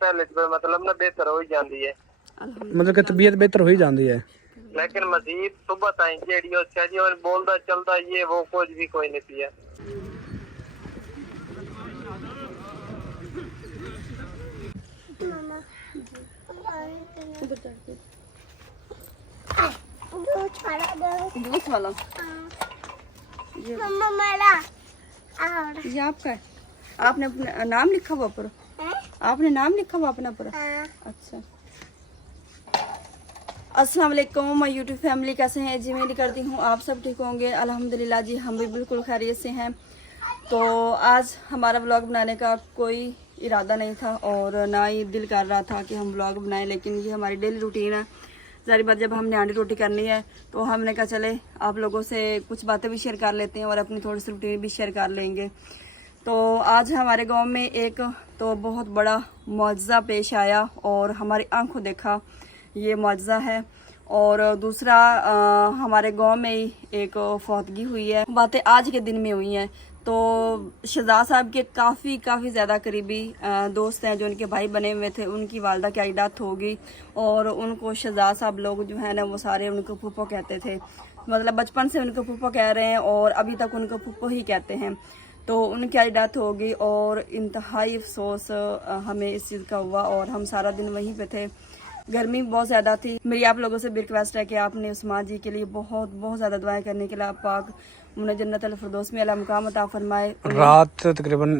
पहले मतलब ना बेहतर हो ही जाती है, मतलब कि तबीयत बेहतर हो ही जाती है। लेकिन मजीद सुबह ताई जेडी और बोलता चलता ये वो कुछ भी कोई नहीं पिया। दूध वाला ये आपका है? आपने अपना नाम लिखा हुआ पर? आपने नाम लिखा हुआ अपना पर? अच्छा। अस्सलाम वालेकुम माय यूट्यूब फैमिली, कैसे हैं जी? मैं करती हूँ आप सब ठीक होंगे अल्हम्दुलिल्लाह जी, हम भी बिल्कुल खैरियत से हैं। तो आज हमारा व्लॉग बनाने का कोई इरादा नहीं था और ना ही दिल कर रहा था कि हम व्लॉग बनाएं, लेकिन ये हमारी डेली रूटीन है। ज़ाहिर बात जब हमने आंडी रोटी करनी है तो हमने कहा चले आप लोगों से कुछ बातें भी शेयर कर लेते हैं और अपनी थोड़ी सी रूटीन भी शेयर कर लेंगे। तो आज हमारे गांव में एक तो बहुत बड़ा मुआवजा पेश आया और हमारी आंखों देखा ये मुआवजा है। और दूसरा हमारे गांव में ही एक फौतगी हुई है, बातें आज के दिन में हुई हैं। तो शहजाद साहब के काफ़ी ज़्यादा करीबी दोस्त हैं जो उनके भाई बने हुए थे, उनकी वालदा की डेथ होगी और उनको शहजाद साहब लोग जो है ना वो सारे उनको फूफो कहते थे, मतलब बचपन से उनको फूफो कह रहे हैं और अभी तक उनको फूफो ही कहते हैं। तो उनकी आज डेथ होगी और इंतहाई अफसोस हमें इस चीज़ का हुआ और हम सारा दिन वहीं पे थे। गर्मी बहुत ज़्यादा थी। मेरी आप लोगों से रिक्वेस्ट है कि आपने उस्मान जी के लिए बहुत ज़्यादा दुआएं करने के लिए आप पाक उन्हें जन्नत अल फिरदौस में अला मुकाम अता फरमाए। रात तकरीबन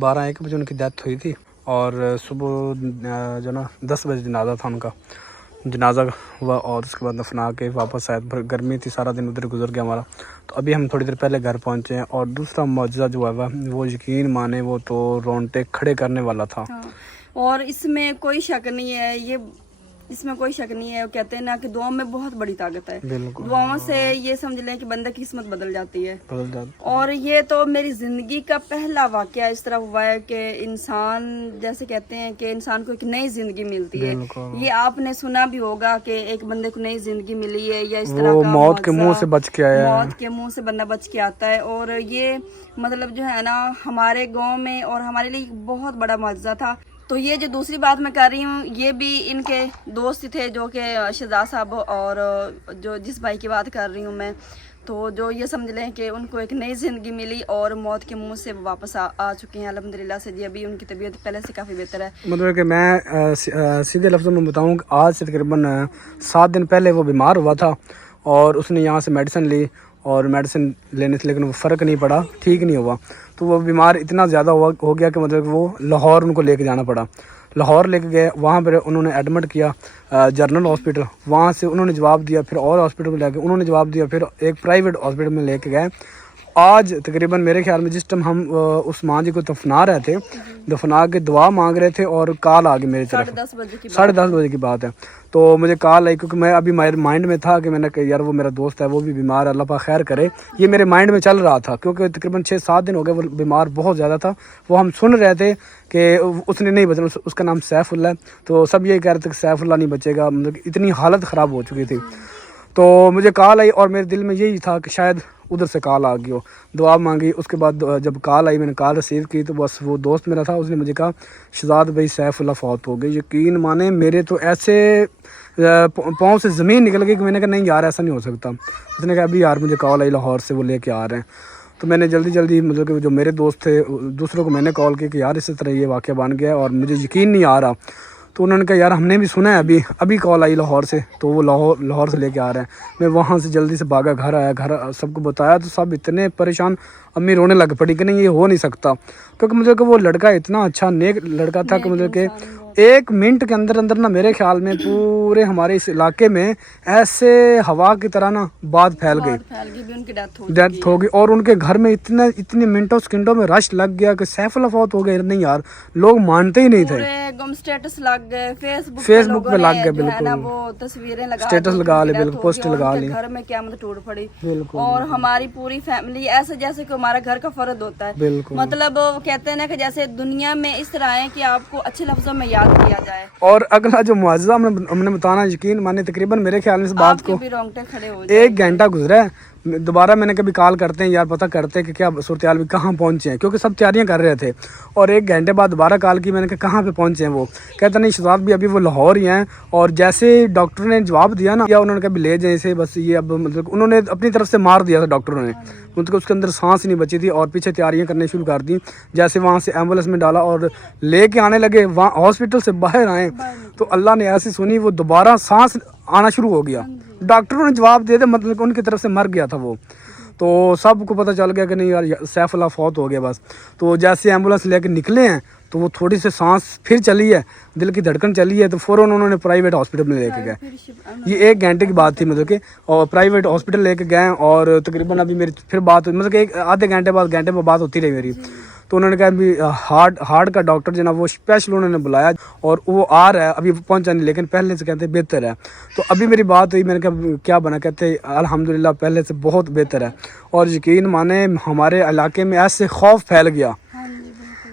12-1 बजे उनकी डेथ हुई थी और सुबह जो ना 10 बजे जनाजा था उनका, जनाजा हुआ और उसके बाद दफना के वापस आए। गर्मी थी, सारा दिन उधर गुजर गया हमारा। तो अभी हम थोड़ी देर पहले घर पहुंचे हैं और दूसरा मौजूदा जो है वो यकीन माने वो तो रोंगटे खड़े करने वाला था। हाँ। और इसमें कोई शक नहीं है, इसमें कोई शक नहीं है। वो कहते हैं ना कि दुआओं में बहुत बड़ी ताकत है। दुआओं से ये समझ लें कि बंदे की किस्मत बदल जाती है। और ये तो मेरी जिंदगी का पहला वाकया इस तरह हुआ है कि इंसान जैसे कहते हैं कि इंसान को एक नई जिंदगी मिलती है। ये आपने सुना भी होगा कि एक बंदे को नई जिंदगी मिली है या इस तरह का मौत के मुंह से बच के आया, मौत के मुंह से बंदा बच के आता है। और ये मतलब जो है ना हमारे गाँव में और हमारे लिए बहुत बड़ा मुआवजा था। तो ये जो दूसरी बात मैं कर रही हूँ ये भी इनके दोस्त थे जो कि शहजाद साहब और जो जिस भाई की बात कर रही हूँ मैं, तो जो ये समझ लें कि उनको एक नई ज़िंदगी मिली और मौत के मुंह से वापस आ चुके हैं अल्हम्दुलिल्लाह से जी। अभी उनकी तबीयत पहले से काफ़ी बेहतर है। मतलब कि मैं सीधे लफ्ज़ों में बताऊँ कि आज से तकरीबन 7 दिन पहले वो बीमार हुआ था और उसने यहाँ से मेडिसिन ली और मेडिसिन लेने से लेकिन वो फ़र्क नहीं पड़ा, ठीक नहीं हुआ। तो वो बीमार इतना ज़्यादा हो गया कि मतलब वो लाहौर उनको लेके जाना पड़ा। लाहौर लेके गए, वहाँ पर उन्होंने एडमिट किया जनरल हॉस्पिटल, वहाँ से उन्होंने जवाब दिया, फिर और हॉस्पिटल में लेके उन्होंने जवाब दिया, फिर एक प्राइवेट हॉस्पिटल में लेके गए। आज तकरीबन मेरे ख्याल में जिस टाइम हम उस्मान जी को दफना रहे थे, दफना के दुआ मांग रहे थे और कॉल आ गई मेरी तरफ। 10:30 बजे की बात है। तो मुझे कॉल आई क्योंकि मैं अभी मेरे माइंड में था कि मैंने कहा यार वो मेरा दोस्त है, वो भी बीमार है, अल्लाह पाक खैर करे। ये मेरे माइंड में चल रहा था क्योंकि तकरीबन 6-7 दिन हो गए वो बीमार बहुत ज़्यादा था। वो हम सुन रहे थे कि उसने नहीं बचना, उसका नाम सैफुल्ला है। तो सब ये कह रहे थे कि सैफुल्ला नहीं बचेगा, मतलब इतनी हालत ख़राब हो चुकी थी। तो मुझे कॉल आई और मेरे दिल में यही था कि शायद उधर से कॉल आ गई हो, दुआ मांगी। उसके बाद जब कॉल आई मैंने कॉल रिसीव की तो बस वो दोस्त मेरा था, उसने मुझे कहा शहजाद भाई सैफुल्ला फौत हो गए। यकीन माने मेरे तो ऐसे पाँव से ज़मीन निकल गई कि मैंने कहा नहीं यार ऐसा नहीं हो सकता। उसने कहा अभी यार मुझे कॉल आई लाहौर से, वो लेके आ रहे हैं। तो मैंने जल्दी मतलब कि जो मेरे दोस्त थे दूसरों को मैंने कॉल की कि यार इस तरह ये वाक़या बन गया और मुझे यकीन नहीं आ रहा। तो उन्होंने कहा यार हमने भी सुना है, अभी कॉल आई लाहौर से, तो वो लाहौर से लेके आ रहे हैं। मैं वहाँ से जल्दी से भागा, घर आया, घर सबको बताया तो सब इतने परेशान, अम्मी रोने लग पड़ी कि नहीं ये हो नहीं सकता। क्योंकि मतलब कि वो लड़का इतना अच्छा नेक लड़का था कि मतलब कि 1 मिनट के अंदर ना मेरे ख्याल में पूरे हमारे इस इलाके में ऐसे हवा की तरह ना बात फैल गई, डेथ हो गई। और उनके घर में इतने मिनटों सेकंडों में रश लग गया कि सैफुल्ला फौत हो गए। नहीं यार लोग मानते ही नहीं थे, स्टेटस लग गए, फेसबुक पे लग गए, बिल्कुल वो तस्वीरें लगा, स्टेटस लगा ले, बिल्कुल पोस्ट लगा ली। घर में क्या टूट पड़ी और हमारी पूरी फैमिली ऐसे जैसे कि हमारा घर का फर्द होता है। मतलब कहते हैं ना कि जैसे दुनिया में इस तरह है कि आपको अच्छे लफ्जों में याद किया जाए। और अगला जो मुआवजा हमने बताना, यकीन माने तकरीबन मेरे ख्याल में इस बात को रोंगटे खड़े हो 1 घंटा गुजरा है। दोबारा मैंने कभी कॉल करते हैं यार, पता करते हैं कि क्या सूरत हाल भी कहाँ पहुँचे हैं, क्योंकि सब तैयारियाँ कर रहे थे। और 1 घंटे बाद दोबारा कॉल की, मैंने कहा कहाँ पे पहुँचे हैं। वो कहता नहीं शहजाद भी अभी वो लाहौर ही हैं। और जैसे डॉक्टर ने जवाब दिया ना, या उन्होंने कभी ले जाए इसे, बस ये अब मतलब उन्होंने अपनी तरफ से मार दिया था डॉक्टरों ने, मतलब उसके अंदर सांस नहीं बची थी। और पीछे तैयारियां करनी शुरू कर दी। जैसे वहाँ से एम्बुलेंस में डाला और लेके आने लगे, वहाँ हॉस्पिटल से बाहर आए तो अल्लाह ने ऐसी सुनी, वो दोबारा सांस आना शुरू हो गया। डॉक्टरों ने जवाब दे दिया, मतलब उनकी तरफ से मर गया था वो। तो सबको पता चल गया कि नहीं यार सैफुल्लाह फौत हो गया बस। तो जैसे एम्बुलेंस लेके निकले हैं तो वो थोड़ी सी सांस फिर चली है, दिल की धड़कन चली है, तो फ़ौरन उन्होंने प्राइवेट हॉस्पिटल में लेके गए। ये 1 घंटे की बात थी मतलब कि, और प्राइवेट हॉस्पिटल लेके गए। और तकरीबन अभी मेरी फिर बात हुई, मतलब कि आधे घंटे में बात होती रही मेरी। तो उन्होंने कहा अभी हार्ट का डॉक्टर जो ना वो स्पेशल उन्होंने बुलाया और वो आ रहा है, अभी पहुंचा नहीं, लेकिन पहले से कहते बेहतर है। तो अभी मेरी बात हुई, मैंने कहा क्या बना, कहते अल्हम्दुलिल्लाह पहले से बहुत बेहतर है। और यकीन माने हमारे इलाके में ऐसे खौफ फैल गया।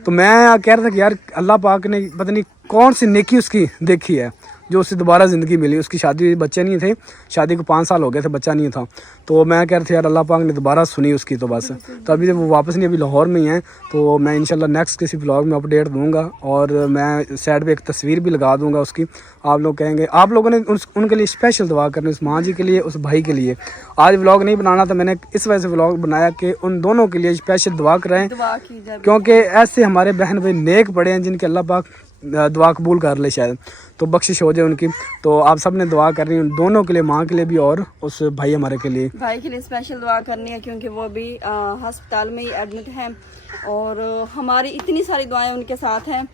तो मैं कह रहा था कि यार अल्लाह पाक ने पता नहीं कौन सी नेकी उसकी देखी है जो उसे दोबारा ज़िंदगी मिली। उसकी शादी, बच्चे नहीं थे, शादी को 5 साल हो गए थे, बच्चा नहीं था। तो मैं कह रहा था यार अल्लाह पाक ने दोबारा सुनी उसकी, तो बस। तो अभी वो वापस नहीं, अभी लाहौर में ही हैं। तो मैं इंशाल्लाह नेक्स्ट किसी ब्लॉग में अपडेट दूंगा। और मैं साइड पे एक तस्वीर भी लगा दूंगा उसकी। आप लोग कहेंगे, आप लोगों ने उनके लिए स्पेशल दुआ करनी, उस माँ जी के लिए, उस भाई के लिए। आज व्लॉग नहीं बनाना था, मैंने इस वजह से व्लॉग बनाया कि उन दोनों के लिए स्पेशल दुआ कराएं, क्योंकि ऐसे हमारे बहन भाई नेक पड़े हैं जिनके अल्लाह पाक दुआ कबूल कर ले शायद, तो बख्शिश हो जाए उनकी। तो आप सब ने दुआ करनी है उन दोनों के लिए, माँ के लिए भी और उस भाई हमारे के लिए। भाई के लिए स्पेशल दुआ करनी है क्योंकि वो भी अस्पताल में ही एडमिट हैं और हमारी इतनी सारी दुआएं उनके साथ हैं।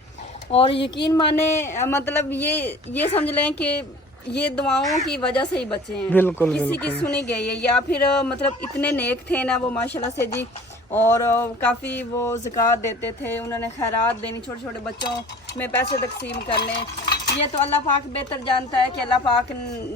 और यकीन माने मतलब ये समझ लें कि ये दुआओं की वजह से ही बचे हैं। बिल्कुल, किसी की सुनी गई है या फिर मतलब इतने नेक थे ना वो माशाल्लाह से जी। और काफ़ी वो ज़कात देते थे, उन्होंने खैरात देनी, छोटे छोटे बच्चों में पैसे तकसीम करने। ये तो अल्लाह पाक बेहतर जानता है कि अल्लाह पाक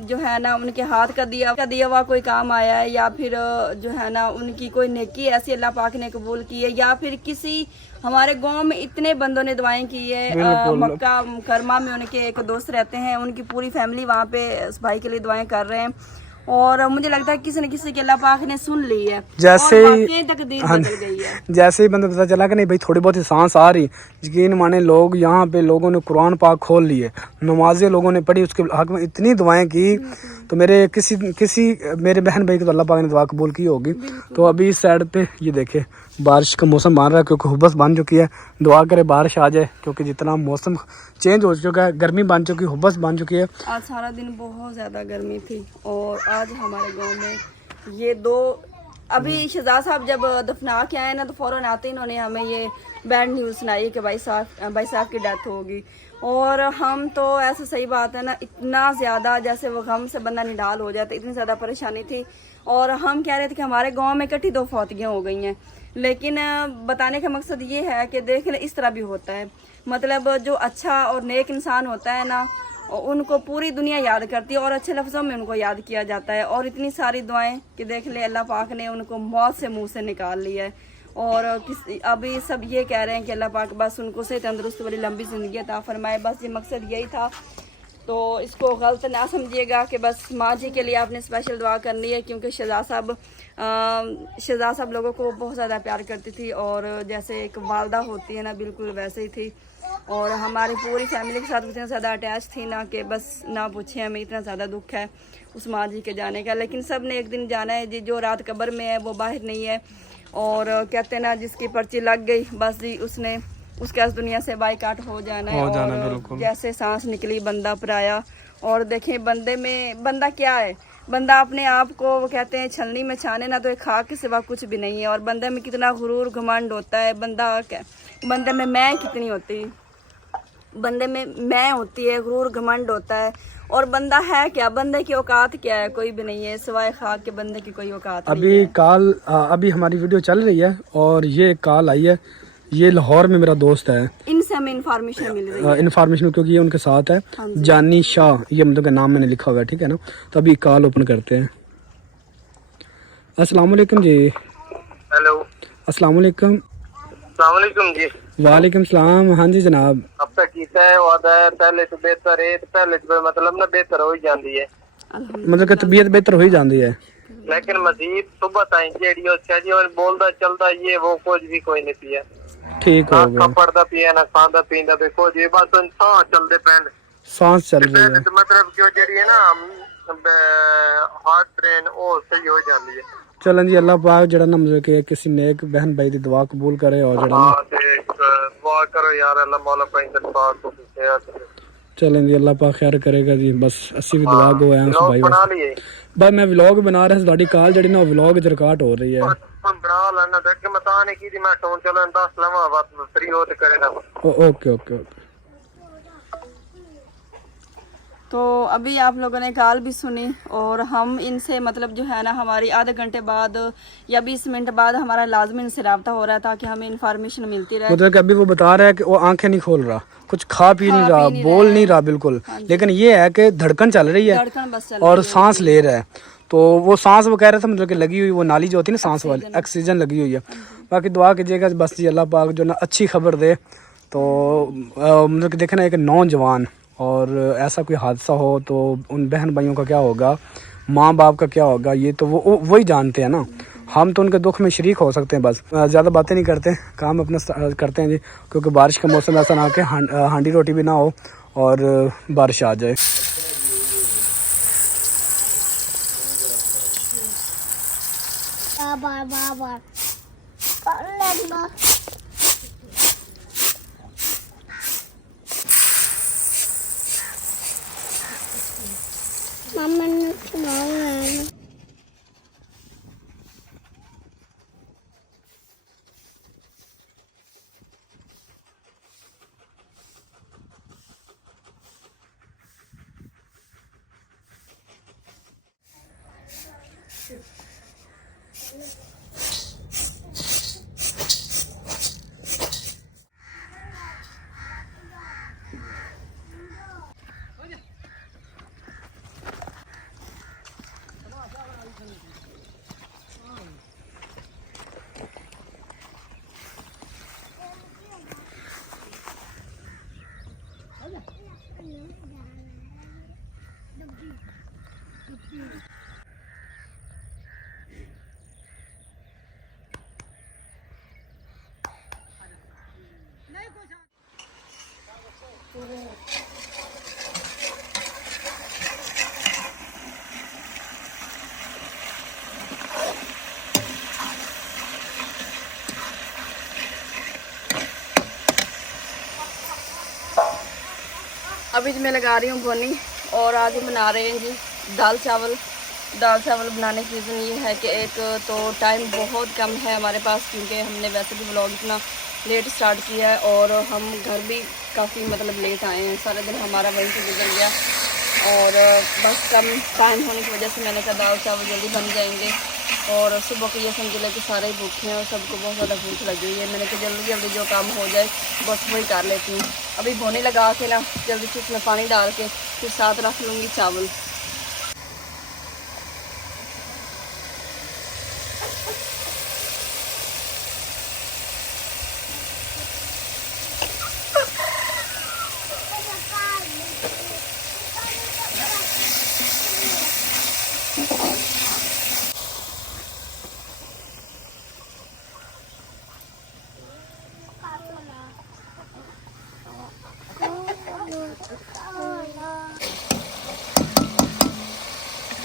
जो है ना उनके हाथ का दिया हुआ कोई काम आया है या फिर जो है ना उनकी कोई नेकी ऐसी अल्लाह पाक ने कबूल की है, या फिर किसी हमारे गांव में इतने बंदों ने दुआएं की है। मक्का मुकरमा में उनके एक दोस्त रहते हैं, उनकी पूरी फैमिली वहाँ पे इस भाई के लिए दुआएं कर रहे हैं। और मुझे लगता है किसी न किसी के अल्लाह पाक ने सुन ली है, जैसे तकदीर बदल गई है। जैसे ही बंदा पता चला कि नहीं भाई थोड़ी बहुत ही सांस आ रही, यकीन माने लोग यहाँ पे लोगों ने कुरान पाक खोल लिए, नमाजें लोगों ने पढ़ी, उसके हक में इतनी दुआएं की। तो मेरे किसी मेरे बहन भाई को तो अल्लाह पाक ने दुआ कबूल की होगी। तो अभी इस साइड पे ये देखे बारिश का मौसम बन रहा है, क्योंकि हुब्बस बन चुकी है। दुआ करे बारिश आ जाए, क्योंकि जितना मौसम चेंज हो चुका है, गर्मी बन चुकी है, हुब्बस बन चुकी है। आज सारा दिन बहुत ज़्यादा गर्मी थी और आज हमारे गांव में ये 2 अभी शहजाद साहब जब दफना के आए ना तो फ़ौरन आते ही इन्होंने हमें ये बैड न्यूज़ सुनाई कि भाई साहब की डेथ होगी। और हम तो ऐसा सही बात है ना, इतना ज़्यादा जैसे वो गम से बंदा निडाल हो जाता, इतनी ज़्यादा परेशानी थी। और हम कह रहे थे कि हमारे गांव में इकट्ठी 2 फौतियाँ हो गई हैं, लेकिन बताने का मकसद ये है कि देख लें इस तरह भी होता है। मतलब जो अच्छा और नेक इंसान होता है ना, उनको पूरी दुनिया याद करती है और अच्छे लफ्ज़ों में उनको याद किया जाता है। और इतनी सारी दुआएं कि देख ले अल्लाह पाक ने उनको मौत से मुंह से निकाल लिया है। और अभी सब ये कह रहे हैं कि अल्लाह पाक बस उनको से तंदुरुस्त वाली लंबी ज़िंदगी अता फरमाए, बस ये मकसद यही था। तो इसको गलत ना समझिएगा कि बस माँ जी के लिए आपने स्पेशल दुआ करनी है, क्योंकि शहजाद साहब लोगों को बहुत ज़्यादा प्यार करती थी और जैसे एक वालदा होती है ना, बिल्कुल वैसे ही थी। और हमारी पूरी फैमिली के साथ इतना ज़्यादा अटैच थी ना कि बस ना पूछे, हमें इतना ज़्यादा दुख है उस माँ जी के जाने का। लेकिन सब ने एक दिन जाना है जी, जो रात कब्र में है वो बाहर नहीं है। और कहते ना जिसकी पर्ची लग गई बस जी उसके इस दुनिया से बाइकाट हो जाना है। और जैसे सांस निकली बंदा पराया। और देखें बंदा क्या है, बंदा अपने आप को वो कहते हैं छलनी में छाने ना तो एक खाक के सिवा कुछ भी नहीं है। और बंदे में कितना गुरूर घमंड होता है, बंदे में मैं कितनी होती, बंदे में मैं होती है, गुरूर घमंड होता है। और बंदा है क्या, बंदे की औकात क्या है, कोई भी नहीं है सिवाय खाक के, बंदे की कोई औकात नहीं है। अभी हमारी वीडियो चल रही है और ये कॉल आई है, ये लाहौर में मेरा दोस्त है, इनसे हमें इन्फॉर्मेशन मिल रही है, इन्फॉर्मेशन क्योंकि ये उनके साथ है। जानी शाह ये मतलब का नाम मैंने लिखा हुआ है, ठीक है ना। तो अभी कॉल ओपन करते हैं। अस्सलाम वालेकुम जी। हेलो, अस्सलाम वालेकुम। अस्सलाम वालेकुम जी। वालेकुम सलाम। हाँ जी जनाब। अब तक कीता है वादा है, पहले तो बेहतर है, तो पहले तो मतलब ना बेहतर हो ही जाती है, मतलब कि तबीयत बेहतर हो ही जाती है। लेकिन मजीद सुबह ताई जेडी अच्छा जी और बोलदा चलदा ये वो कुछ भी कोई नहीं पिया ठीक ना हो गया, पड़दा पिया ना खांदा पींदा पे कुछ भी बस इंसान चलदे पैन सांस चल रही पहले है। तो मतलब क्यों जेडी है ना हार्ट ब्रेन ओ सही हो जाती है। चलन जी, अल्लाह पाक जड़ा ना मतलब कि किसी नेक बहन भाई की दुआ कबूल करे और जड़ा ना, हाँ ते दुआ करो यार अल्लाह मौला पैंदर पाक को सेहत दे। चलें जी, अल्लाह पाक खैर करेगा जी। बस अस्सी भी दुआ हाँ गो है उस लोग भाई बना वास्ते। लिए भाई मैं व्लॉग बना रहा था, कॉल जड़ी ना व्लॉग च रिकॉर्ड हो रही है। बना लेना देख मैं ताने की मैं फोन चलो 10 लवा बात फ्री हो तो करे ना। Okay okay okay. तो अभी आप लोगों ने कॉल भी सुनी और हम इनसे मतलब जो है ना हमारी आधे घंटे बाद या 20 मिनट बाद हमारा लाजमी इनसे रब्ता हो रहा था कि हमें इंफॉर्मेशन मिलती रहे। मतलब कि अभी वो बता रहा है कि वो आंखें नहीं खोल रहा, कुछ खा पी नहीं खा रहा, पी नहीं बोल रहा नहीं है। रहा बिल्कुल, हाँ जी। लेकिन ये है कि धड़कन चल रही है धड़कन बस चल और रही है सांस जी। ले रहा है। तो वो सांस वो कह रहा था मतलब कि लगी हुई वो नाली जो होती है ना सांस वाली, ऑक्सीजन लगी हुई है। बाकी दुआ कीजिएगा बस जी, अल्लाह पाक जो ना अच्छी खबर दे। तो मतलब कि देखे ना एक नौजवान और ऐसा कोई हादसा हो तो उन बहन भाइयों का क्या होगा, माँ बाप का क्या होगा, ये तो वो वही जानते हैं ना। हम तो उनके दुख में शरीक हो सकते हैं। बस ज़्यादा बातें नहीं करते, काम अपना करते हैं जी, क्योंकि बारिश का मौसम ऐसा ना कि हांडी रोटी भी ना हो और बारिश आ जाए। अभी मैं लगा रही हूँ भुनी और आज हम बना रहे हैं जी दाल चावल। दाल चावल बनाने की रीज़न ये है कि एक तो टाइम बहुत कम है हमारे पास, क्योंकि हमने वैसे भी व्लॉग इतना लेट स्टार्ट किया है और हम घर भी काफ़ी मतलब लेट आए हैं। सारा दिन हमारा वहीं से गुजर गया और बस कम टाइम होने की वजह से मैंने कहा दाल चावल जल्दी बन जाएंगे। और सुबह को ये समझ लें कि सारे ही भूखे हैं और सबको बहुत ज़्यादा भूख लगी हुई है। मैंने कहा जल्दी जल्दी जो काम हो जाए बस वही कर लेती हूँ। अभी भुने लगा के ना जल्दी से उसमें पानी डाल के फिर साथ रख लूँगी चावल।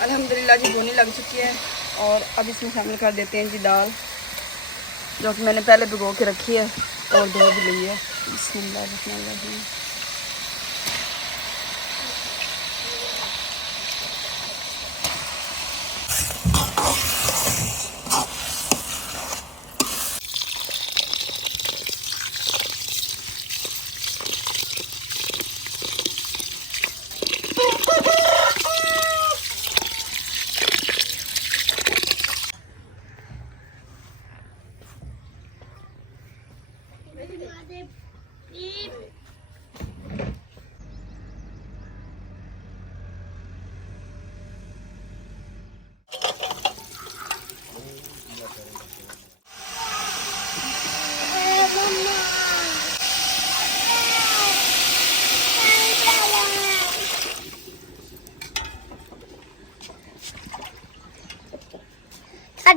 अल्हम्दुलिल्लाह जी भुनी लग चुकी है और अब इसमें शामिल कर देते हैं जी दाल, जो कि मैंने पहले भिगो के रखी है और धो भी ली है। बिस्मिल्लाहिर्रहमानिर्रहीम।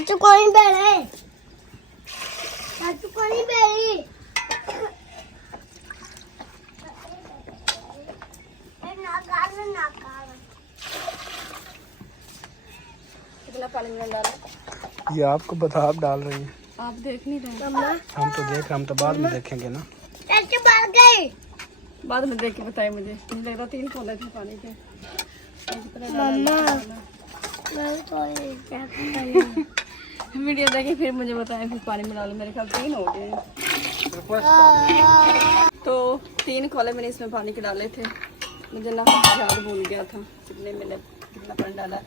चाचू कोई बेड़े चाचू कोई बेड़ी कितना पानी में डाला? ये आपको बता, आप डाल रही हैं। आप देख नहीं रहे? हम तो देख रहे, हम तो बाद में देखेंगे ना। चाचू बढ़ गई। बाद में देख के बताए मुझे। मुझे लग रहा 3 खोले थे पानी के। मम्मा मैं तो क्या करूं? वीडियो देखे फिर मुझे बताएं, फिर पानी में डालो। मेरे ख्याल 3 हो गए। तो 3 खोले मैंने इसमें पानी के डाले थे। मुझे ना याद भूल गया था कितने मैंने कितना पानी डाला।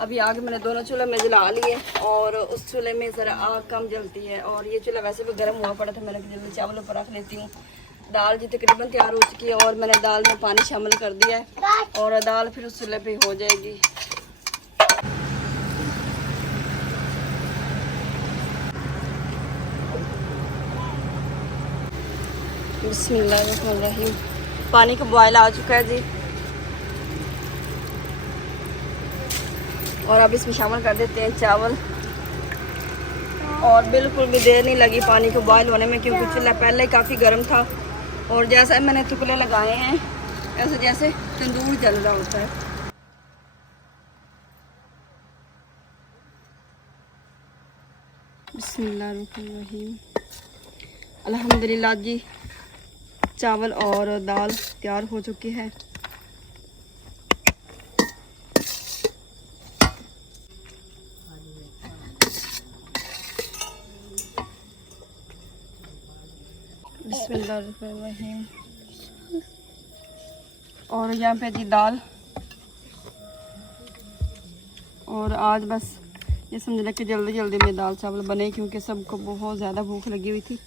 अभी आग मैंने दोनों चूल्हे में जला लिए और उस चूल्हे में ज़रा आग कम जलती है और ये चूल्हा वैसे भी गर्म हुआ पड़ा था। मैंने जल्दी चावलों पर रख लेती हूँ। दाल जी तकरीबन तैयार हो चुकी है और मैंने दाल में पानी शामिल कर दिया है और दाल फिर उस चूल्हे पे हो जाएगी। बिस्मिल्लाहिर्रहमानिर्रहीम। पानी का बॉयल आ चुका है जी और अब इसमें शामिल कर देते हैं चावल। और बिल्कुल भी देर नहीं लगी पानी को बॉयल होने में, क्योंकि चूल्हा पहले ही काफ़ी गर्म था और जैसा मैंने टुकड़े लगाए हैं ऐसे जैसे तंदूर जल रहा होता है। बिस्मिल्लाहिर्रहमानिर्रहीम। अल्हम्दुलिल्लाह जी, चावल और दाल तैयार हो चुकी है। बिस्मिल्लाहिर्रहमानिर्रहीम। और यहाँ पे जी दाल। और आज बस ये समझ लें कि जल्दी जल्दी में दाल चावल बने, क्योंकि सबको बहुत ज़्यादा भूख लगी हुई थी।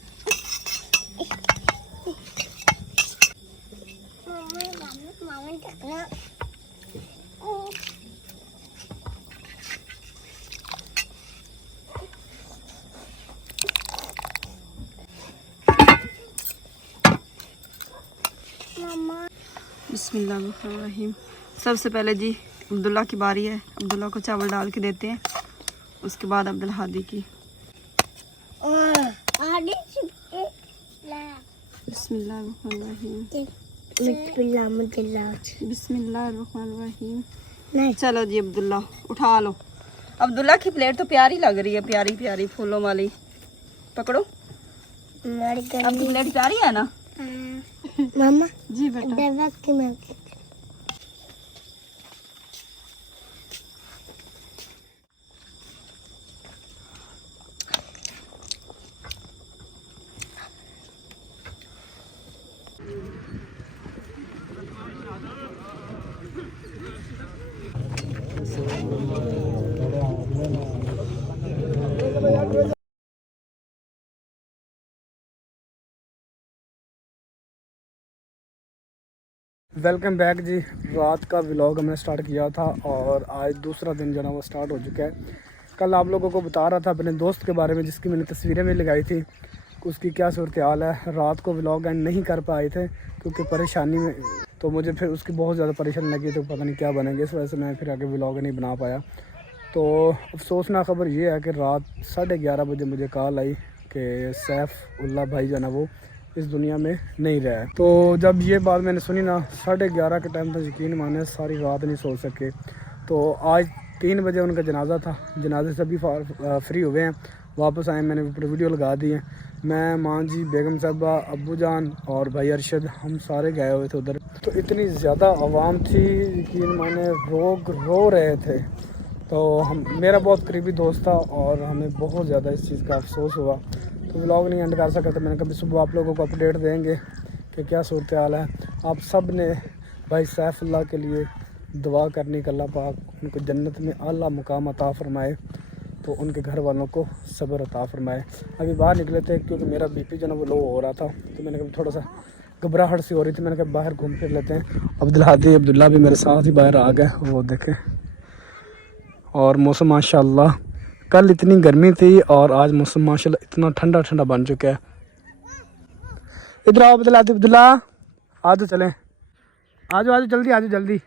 बिस्मिल्लाहिर्रहमानिर्रहीम। सबसे पहले जी अब्दुल्ला की बारी है। अब्दुल्ला को चावल डाल के देते हैं, उसके बाद अब्दुल हादी की। बिस्मिल्लाहिर्रहमानिर्रहीम। बिस्मिल्लाहिर्रहमानिर्रहीम। चलो जी अब्दुल्ला उठा लो। अब्दुल्ला की प्लेट तो प्यारी लग रही है, प्यारी प्यारी फूलों वाली। पकड़ो, आपकी प्लेट प्यारी है ना? मम्मा जी बेटा। वेलकम बैक जी। रात का व्लॉग हमने स्टार्ट किया था और आज दूसरा दिन जो है वो स्टार्ट हो चुका है। कल आप लोगों को बता रहा था अपने दोस्त के बारे में जिसकी मैंने तस्वीरें भी लगाई थी, उसकी क्या सूरत हाल है। रात को व्लॉग एंड नहीं कर पाए थे क्योंकि परेशानी में, तो मुझे फिर उसकी बहुत ज़्यादा परेशानी लगी, तो पता नहीं क्या बनेंगे, इस वजह से मैं फिर आगे व्लॉग नहीं बना पाया। तो अफसोसनाक खबर ये है कि रात 11:30 बजे मुझे कॉल आई कि सैफ उल्ला भाई जो है ना वो इस दुनिया में नहीं रहा है। तो जब ये बात मैंने सुनी ना 11:30 के टाइम, तो यकीन माने सारी रात नहीं सो सके। तो आज 3 बजे उनका जनाजा था, जनाजे से भी फ्री हुए हैं, वापस आए, मैंने ऊपर वीडियो लगा दी है। मैं, माँ जी, बेगम साहबा, अब्बू जान और भाई अरशद, हम सारे गए हुए थे उधर। तो इतनी ज़्यादा आवाम थी, यकीन माने लोग रो रहे थे। तो मेरा बहुत करीबी दोस्त था और हमें बहुत ज़्यादा इस चीज़ का अफसोस हुआ। तो व्लॉग नहीं एंड कर सका, तो मैंने कभी सुबह आप लोगों को अपडेट देंगे कि क्या सूरत हाल है। आप सब ने भाई सैफुल्लाह के लिए दुआ करनी कि अल्लाह पाक उनको जन्नत में आला मुकाम अता फ़रमाए, तो उनके घर वालों को सब्र अता फ़रमाए। अभी बाहर निकले थे क्योंकि मेरा बीपी जो है वो लो हो रहा था, तो मैंने कहा थोड़ा सा घबराहट सी हो रही थी, मैंने कहा बाहर घूम फिर लेते हैं। अब्दुल हादी अब्दुल्ला भी मेरे साथ ही बाहर आ गए, वो देखें। और मौसम माशाल्लाह, कल इतनी गर्मी थी और आज मौसम माशाल्लाह इतना ठंडा ठंडा बन चुका है। इधर आओ अब्दुल्ला, आ तो चलें, आ जाओ जल्दी, आ जाओ जल्दी।